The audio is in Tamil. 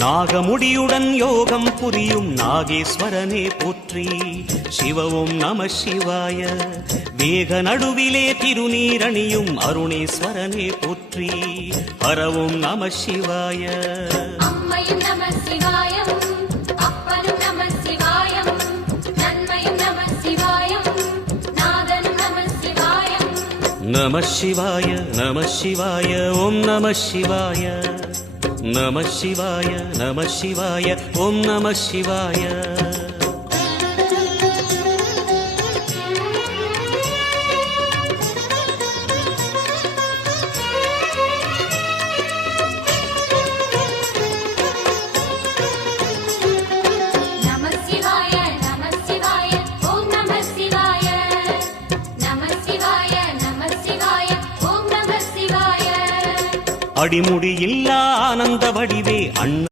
நாகமுடியுடன் யோகம் புரியும் நாகேஸ்வரனே போற்றி. சிவவும் நம சிவாய. வேக நடுவிலே திருநீரணியும் அருணேஸ்வரனே போற்றி. ஹரவும் நம சிவாய. அம்மையும் நம சிவாயம், அப்பனும் நம சிவாயம், நன்மையும் நம சிவாயம், நாதனும் நம சிவாயம். நம சிவாய நம சிவாய ஓம் நம சிவாய. நம சிவாய நம சிவாய ஓம் நம சிவாய. அடிமுடி இல்லா ஆனந்த வடிவே அண்ணா